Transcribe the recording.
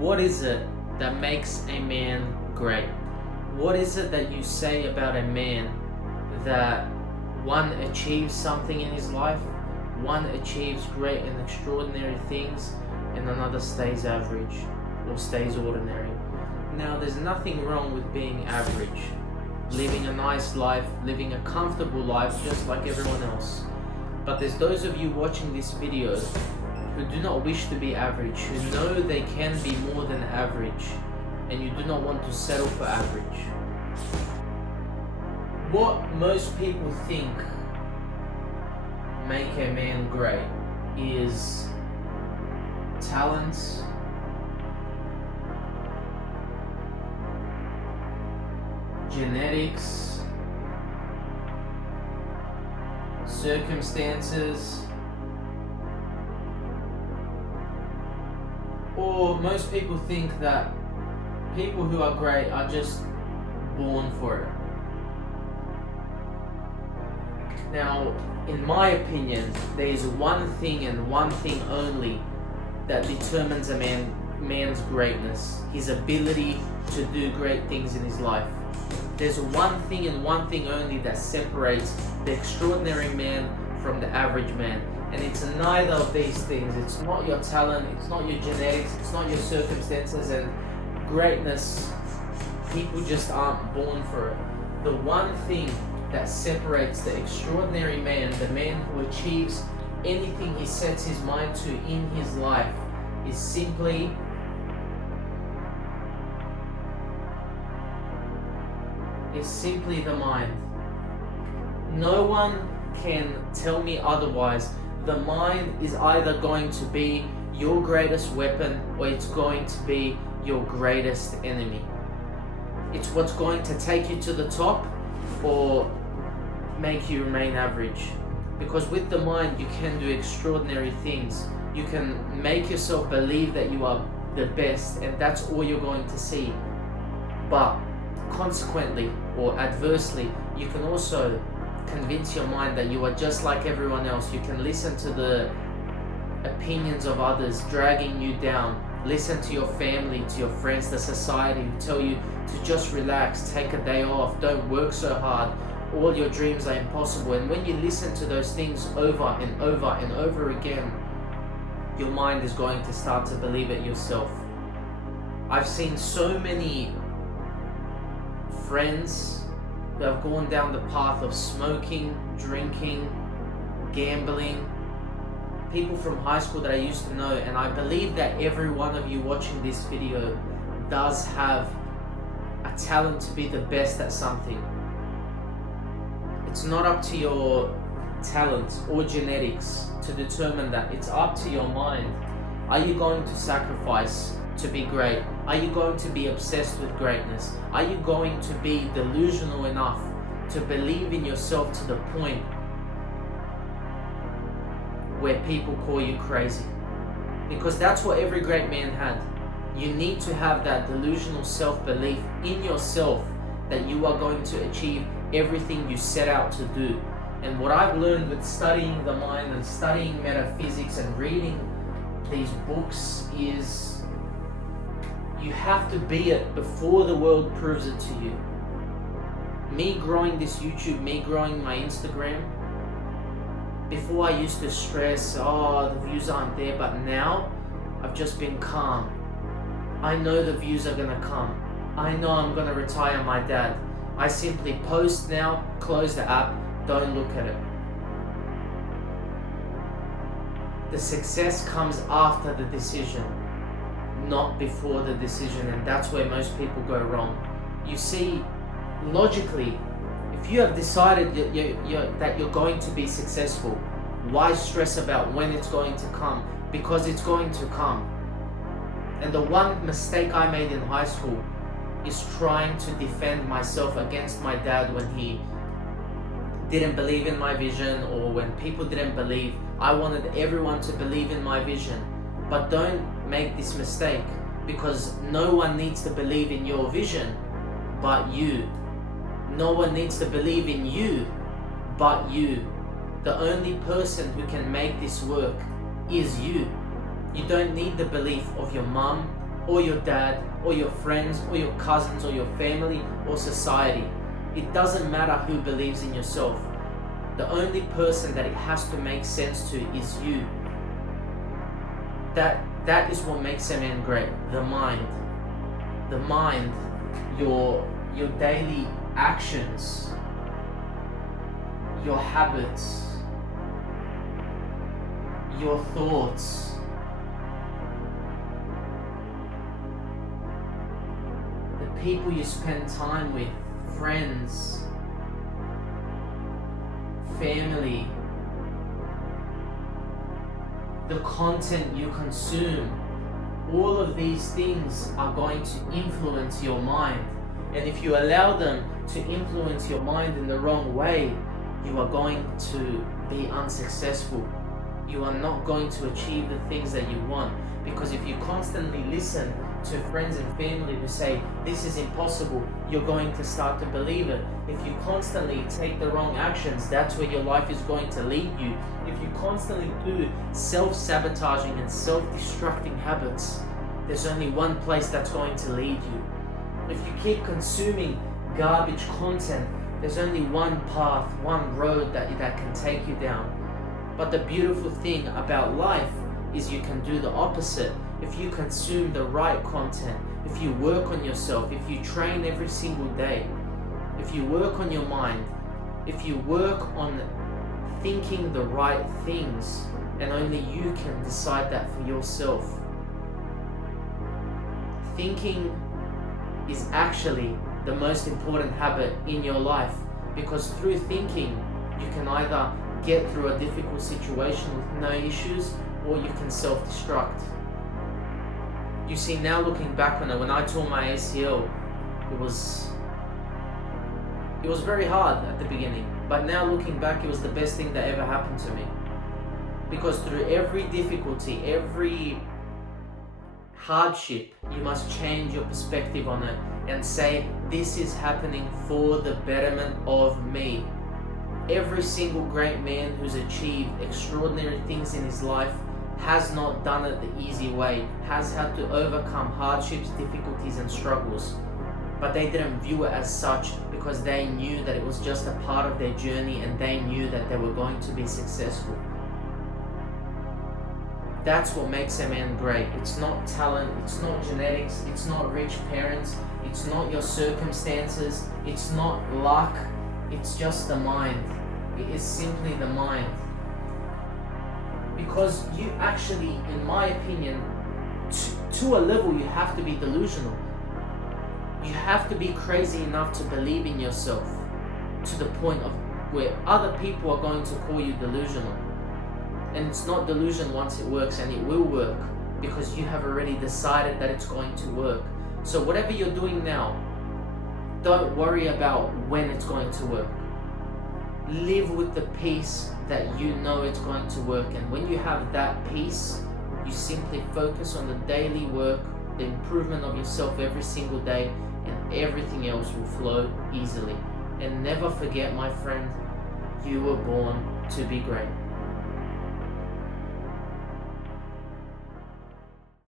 What is it that makes a man great? What is it that you say about a man that one achieves something in his life, one achieves great and extraordinary things, and another stays average or stays ordinary? Now, there's nothing wrong with being average, living a nice life, living a comfortable life just like everyone else. But there's those of you watching this video who do not wish to be average, who know they can be more than average, and you do not want to settle for average. What most people think make a man great is talents, genetics, circumstances, or most people think that people who are great are just born for it. Now, in my opinion, there is one thing and one thing only that determines a man's greatness: his ability to do great things in his life. There's one thing and one thing only that separates the extraordinary man from the average man, and it's neither of these things. It's not your talent, it's not your genetics, it's not your circumstances, and greatness, people just aren't born for it. The one thing that separates the extraordinary man, the man who achieves anything he sets his mind to in his life, is simply the mind. No one can tell me otherwise. The mind is either going to be your greatest weapon or it's going to be your greatest enemy. It's what's going to take you to the top or make you remain average. Because with the mind you can do extraordinary things. You can make yourself believe that you are the best, and that's all you're going to see. But consequently or adversely, you can also convince your mind that you are just like everyone else. You can listen to the opinions of others dragging you down. Listen to your family, to your friends, the society who tell you to just relax, take a day off, don't work so hard, all your dreams are impossible. And when you listen to those things over and over and over again, your mind is going to start to believe it yourself. I've seen so many friends who have gone down the path of smoking, drinking, gambling, people from high school that I used to know, and I believe that every one of you watching this video does have a talent to be the best at something. It's not up to your talent or genetics to determine that. It's up to your mind. Are you going to sacrifice to be great? Are you going to be obsessed with greatness? Are you going to be delusional enough to believe in yourself to the point where people call you crazy? Because that's what every great man had. You need to have that delusional self-belief in yourself that you are going to achieve everything you set out to do. And what I've learned with studying the mind and studying metaphysics and reading these books is you have to be it before the world proves it to you. Me growing this YouTube, me growing my Instagram, before I used to stress, the views aren't there, but now I've just been calm. I know the views are gonna come. I know I'm gonna retire my dad. I simply post now, close the app, don't look at it. The success comes after the decision, not before the decision, and that's where most people go wrong. You see, logically, if you have decided that you're going to be successful, why stress about when it's going to come? Because it's going to come. And the one mistake I made in high school is trying to defend myself against my dad when he didn't believe in my vision, or when people didn't believe. I wanted everyone to believe in my vision. But don't make this mistake, because no one needs to believe in your vision but you. No one needs to believe in you but you. The only person who can make this work is you. You don't need the belief of your mum, or your dad, or your friends, or your cousins, or your family, or society. It doesn't matter who believes in yourself. The only person that it has to make sense to is you. That is what makes a man great. The mind. The mind, your daily actions, your habits, your thoughts. The people you spend time with, friends, family, the content you consume, all of these things are going to influence your mind. And if you allow them to influence your mind in the wrong way, you are going to be unsuccessful. You are not going to achieve the things that you want. Because if you constantly listen to friends and family who say, this is impossible, you're going to start to believe it. If you constantly take the wrong actions, that's where your life is going to lead you. If you constantly do self-sabotaging and self-destructing habits, there's only one place that's going to lead you. If you keep consuming garbage content, there's only one path, one road that can take you down. But the beautiful thing about life is you can do the opposite. If you consume the right content, if you work on yourself, if you train every single day, if you work on your mind, if you work on thinking the right things, and only you can decide that for yourself. Thinking is actually the most important habit in your life, because through thinking you can either get through a difficult situation with no issues, or you can self-destruct. You see, now looking back on it, when I tore my ACL, it was very hard at the beginning, but now looking back, it was the best thing that ever happened to me. Because through every difficulty, every hardship, you must change your perspective on it and say, this is happening for the betterment of me. Every single great man who's achieved extraordinary things in his life has not done it the easy way, has had to overcome hardships, difficulties and struggles. But they didn't view it as such, because they knew that it was just a part of their journey, and they knew that they were going to be successful. That's what makes a man great. It's not talent, it's not genetics, it's not rich parents, it's not your circumstances, it's not luck, it's just the mind. It is simply the mind. Because you actually, in my opinion, to a level, you have to be delusional. You have to be crazy enough to believe in yourself, to the point of where other people are going to call you delusional. And it's not delusion once it works, and it will work, because you have already decided that it's going to work. So whatever you're doing now, don't worry about when it's going to work. Live with the peace that you know it's going to work. And when you have that peace, you simply focus on the daily work, the improvement of yourself every single day, and everything else will flow easily. And never forget, my friend, you were born to be great.